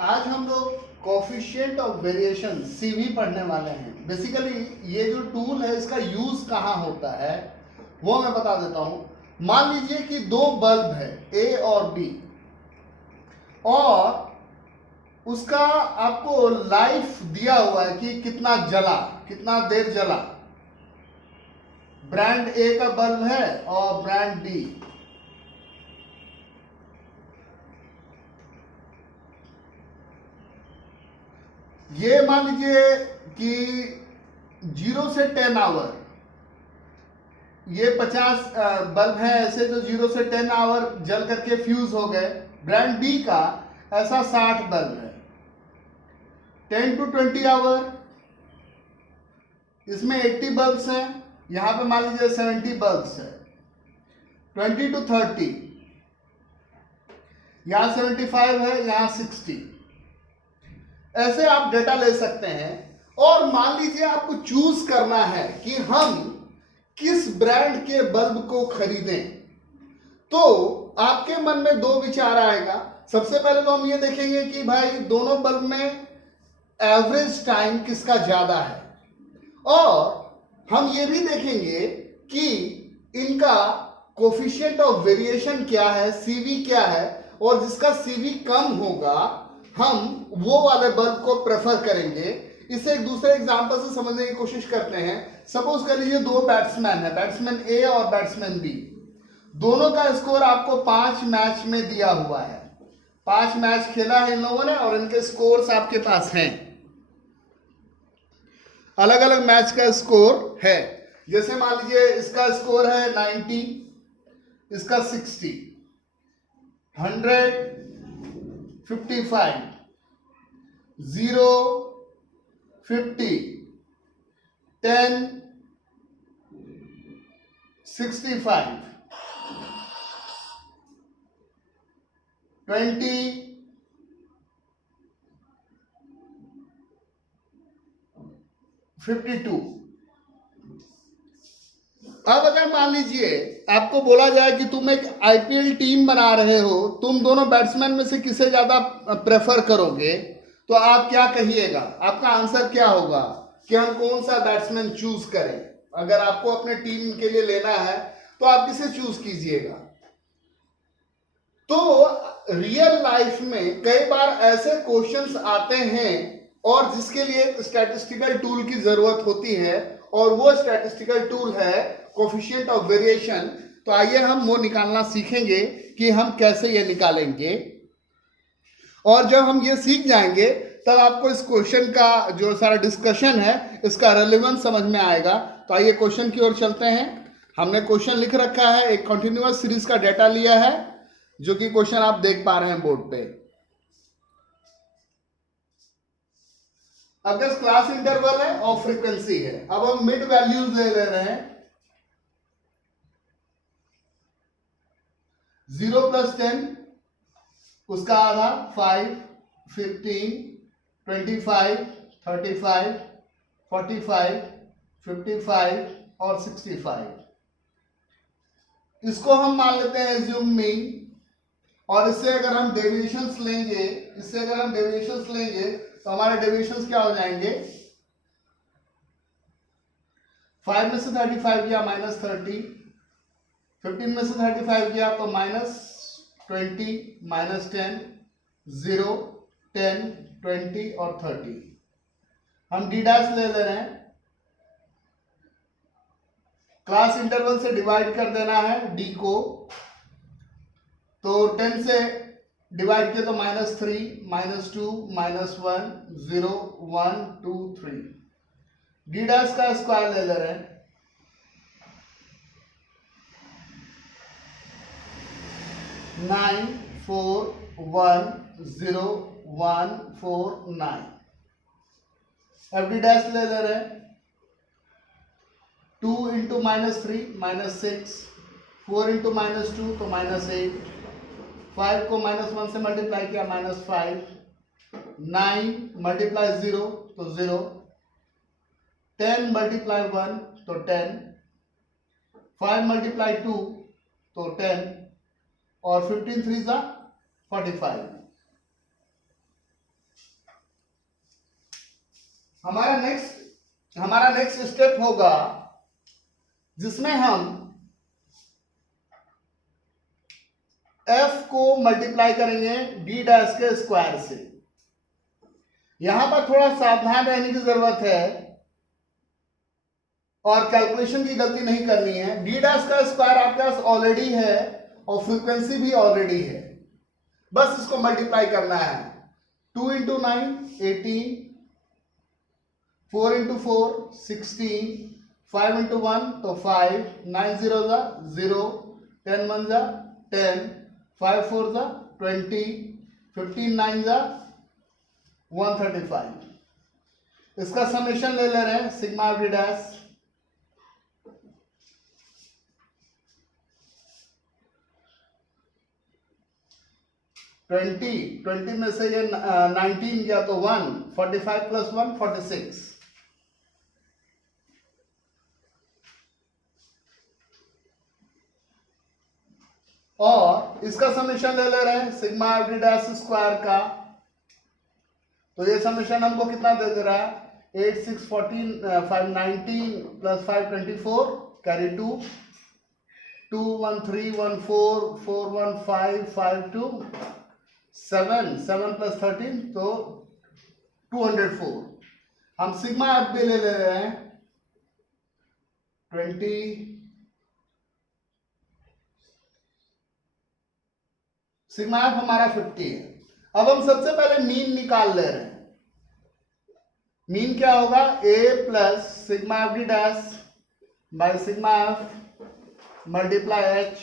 आज हम लोग कोफिशिएंट ऑफ वेरिएशन सीवी पढ़ने वाले हैं। बेसिकली ये जो टूल है इसका यूज कहाँ होता है वो मैं बता देता हूं। मान लीजिए कि दो बल्ब है ए और बी और उसका आपको लाइफ दिया हुआ है कि कितना जला, कितना देर जला। ब्रांड ए का बल्ब है और ब्रांड बी। ये मान लीजिए कि 0 से 10 आवर, ये 50 बल्ब है ऐसे जो 0 से 10 आवर जल करके फ्यूज हो गए। ब्रांड बी का ऐसा 60 बल्ब है, 10 to 20 आवर, इसमें 80 बल्ब्स हैं। यहां पे मान लीजिए 70 बल्ब्स है। 20 to 30, यहां 75 है, यहां 60। ऐसे आप डेटा ले सकते हैं और मान लीजिए आपको चूज करना है कि हम किस ब्रांड के बल्ब को खरीदें, तो आपके मन में दो विचार आएगा। सबसे पहले तो हम ये देखेंगे कि भाई दोनों बल्ब में एवरेज टाइम किसका ज्यादा है, और हम ये भी देखेंगे कि इनका कोफिशिएंट ऑफ वेरिएशन क्या है, सीवी क्या है, और जिसका सीवी कम होगा हम वो वाले बल्ब को प्रेफर करेंगे। इसे एक दूसरे एग्जांपल से समझने की कोशिश करते हैं। सपोज कर लीजिए दो बैट्समैन है, बैट्समैन ए और बैट्समैन बी। दोनों का स्कोर आपको 5 मैच में दिया हुआ है। 5 मैच खेला है इन लोगों ने और इनके स्कोर्स आपके पास हैं। अलग अलग मैच का स्कोर है। जैसे मान लीजिए इसका स्कोर है 90, इसका 60, 100, 55, 0, 50, 10, 65, 20, 52। अब अगर मान लीजिए आपको बोला जाए कि तुम एक आईपीएल टीम बना रहे हो, तुम दोनों बैट्समैन में से किसे ज्यादा प्रेफर करोगे, तो आप क्या कहिएगा? आपका आंसर क्या होगा कि हम कौन सा बैट्समैन चूज करें? अगर आपको अपने टीम के लिए लेना है तो आप किसे चूज कीजिएगा? तो रियल लाइफ में कई बार ऐसे क्वेश्चंस आते हैं और जिसके लिए स्टैटिस्टिकल टूल की जरूरत होती है, और वो स्टैटिस्टिकल टूल है कोफिशिएंट ऑफ वेरिएशन। तो आइए हम वो निकालना सीखेंगे कि हम कैसे ये निकालेंगे, और जब हम ये सीख जाएंगे तब आपको इस क्वेश्चन का जो सारा डिस्कशन है इसका रेलेवेंस समझ में आएगा। तो आइए क्वेश्चन की ओर चलते हैं। हमने क्वेश्चन लिख रखा है, एक कंटिन्यूअस सीरीज का डेटा लिया है, जो कि क्वेश्चन आप देख पा रहे हैं बोर्ड पे। अब जस्ट क्लास इंटरवल है और फ्रीक्वेंसी है। अब हम मिड वैल्यूज ले रहे हैं। 0 + 10, उसका आधा 5, 15, 25, 35, 45, 55 और 65। इसको हम मान लेते हैं एज्यूम मीन, और इससे अगर हम डेविएशंस लेंगे, तो हमारे डेविएशंस क्या हो जाएंगे? 5 में से 35 गया -30, 15 में से 35 गया तो -20, -10, 0, 10, 20 और 30। हम डी डैश ले रहे हैं। क्लास इंटरवल से डिवाइड कर देना है डी को, तो 10 से डिवाइड किया तो -3, -2, -1, 0, 1, 2, 3। डी डैश का स्क्वायर ले रहे हैं। 9, 4, 1, 0, 1, 4, 9। अब डी डैश ले रहे हैं। 2 × -3 -6, 4 × -2 तो -8, 5 को -1 से मल्टीप्लाई किया -5, 9 × 0 तो 0, 10 × 1 तो 10, 5 × 2 तो 10, और 15 3 = 45। हमारा नेक्स्ट स्टेप होगा जिसमें हम f को मल्टीप्लाई करेंगे b डैश के स्क्वायर से। यहां पर थोड़ा सावधान रहने की जरूरत है और कैलकुलेशन की गलती नहीं करनी है। b डैश का स्क्वायर आपके पास ऑलरेडी है और फ्रीक्वेंसी भी ऑलरेडी है, बस इसको मल्टीप्लाई करना है। 2 इंटू 9 18, 4 इंटू 4 16, 5 इंटू 1 तो 5, 9 0 जा 0, 10 1 जा 10, 5 4 जा 20, 15 9 जा 135। इसका समेशन ले रहे हैं सिग्मा वी डैश। ट्वेंटी में से ये 19 गया तो 1, 45 प्लस 1 46। और इसका समेशन ले रहे हैं सिग्मा वी डैश स्क्वायर का। तो ये समेशन हमको कितना दे रहा है 8 6 14 5 19 प्लस 5 24 कैरी 2 2 1 3 1 4 4 1 5 5 2 7 7 प्लस 13 तो 204। हम सिग्मा एफ भी ले रहे हैं 20। सिग्मा एफ हमारा 50 है। अब हम सबसे पहले मीन निकाल ले रहे हैं। मीन क्या होगा a plus sigma F D dash by sigma F multiply h।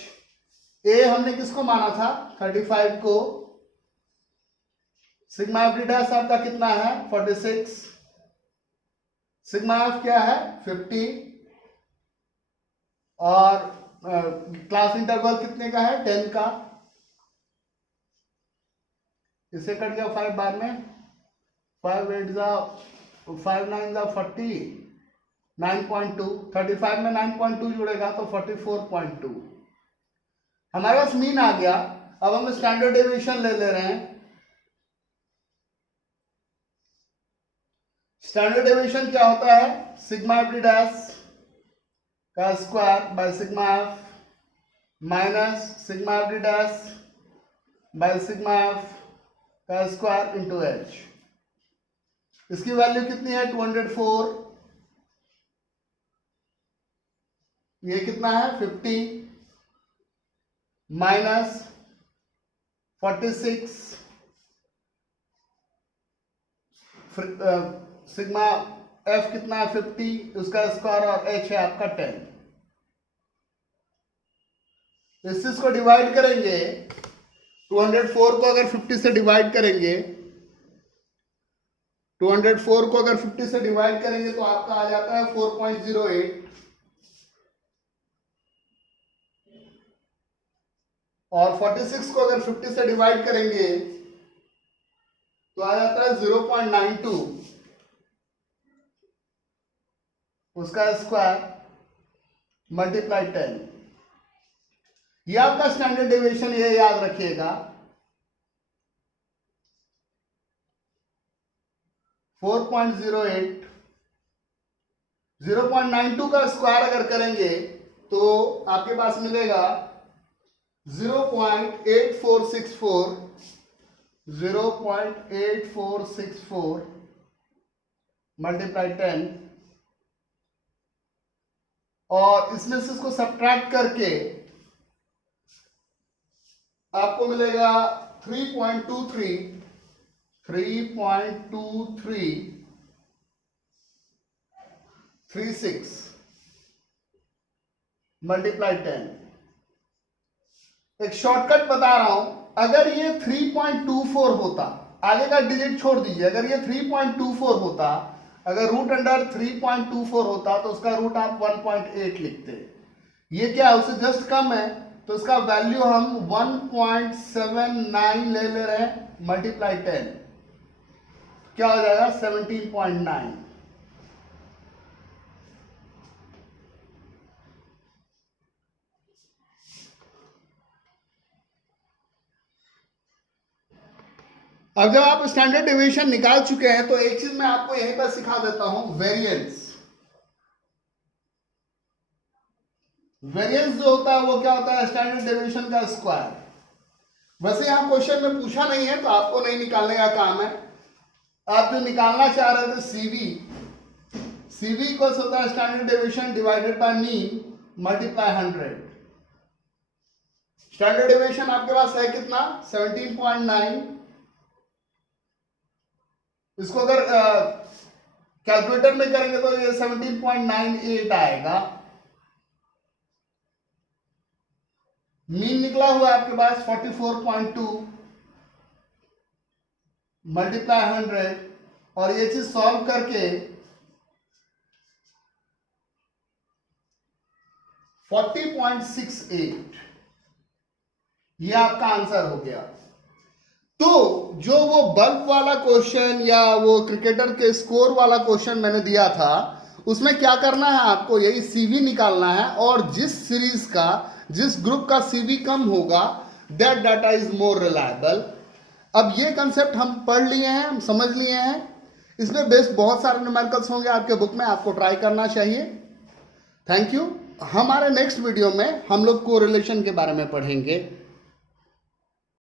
a हमने किसको माना था 35 को। सिग्मा एफ डी डैश आपका कितना है 46। सिग्मा एफ क्या है 50 और क्लास इंटरवल कितने का है 10 का। इसे कट गया 5 बार में 5 8 जा 5 9 जा 40 9.2 35 में 9.2 जुड़ेगा तो 44.2। हमारे पास मीन आ गया। अब हम स्टैंडर्ड डेविएशन ले रहे हैं। स्टैंडर्ड डेविएशन क्या होता है सिग्मा एफ डी डैश का square by sigma F minus sigma F D dash by sigma F का स्क्वायर इंटू एच। इसकी वैल्यू कितनी है 204। ये कितना है 50 माइनस 46 सिग्मा एफ कितना है 50 उसका स्क्वायर और एच है आपका 10। इस चीज को डिवाइड करेंगे 204 को अगर 50 से डिवाइड करेंगे 204 को अगर 50 से डिवाइड करेंगे तो आपका आ जाता है 4.08 और 46 को अगर 50 से डिवाइड करेंगे तो आ जाता है 0.92 उसका स्क्वायर मल्टीप्लाई 10। ये आपका स्टैंडर्ड डेविएशन ये याद रखिएगा 4.08। 0.92 का स्क्वायर अगर करेंगे तो आपके पास मिलेगा 0.8464 0.8464 मल्टीप्लाई 10 और इसमें से इसको सब्ट्रैक्ट करके आपको मिलेगा 3.2336 मल्टीप्लाई 10। एक शॉर्टकट बता रहा हूं, अगर ये 3.24 होता, आगे का डिजिट छोड़ दीजिए, अगर ये 3.24 होता, अगर रूट अंडर 3.24 होता तो उसका रूट आप 1.8 लिखते। ये क्या है उससे जस्ट कम है तो इसका वैल्यू हम 1.79 ले रहे हैं मल्टीप्लाई 10 क्या हो जाएगा 17.9। अब जब आप स्टैंडर्ड डेविएशन निकाल चुके हैं तो एक चीज मैं आपको यहीं पर सिखा देता हूं, वेरिएंस। वेरिएंस जो होता है वो क्या होता है, स्टैंडर्ड डेविएशन का स्क्वायर। वैसे यहां क्वेश्चन में पूछा नहीं है तो आपको नहीं निकालने का काम है। आप जो निकालना चाह रहे थे सीवी इक्वल्स होता है standard deviation divided by mean multiply 100। Standard deviation आपके पास है कितना, 17.9। इसको अगर कैलकुलेटर में करेंगे तो ये 17.98 आएगा। मीन निकला हुआ आपके पास 44.2 मल्टीप्लाई 100, और ये चीज सॉल्व करके 40.68 ये आपका आंसर हो गया। तो जो वो बल्ब वाला क्वेश्चन या वो क्रिकेटर के स्कोर वाला क्वेश्चन मैंने दिया था, उसमें क्या करना है आपको, यही सीवी निकालना है, और जिस सीरीज का, जिस ग्रुप का सीवी कम होगा that data is more reliable. अब ये कंसेप्ट हम पढ़ लिए हैं, हम समझ लिए हैं। इसमें बेस्ड बहुत सारे न्यूमेरिकल्स होंगे आपके बुक में, आपको ट्राई करना चाहिए। Thank you. हमारे नेक्स्ट वीडियो में हम लोग कोरिलेशन के बारे में पढ़ेंगे।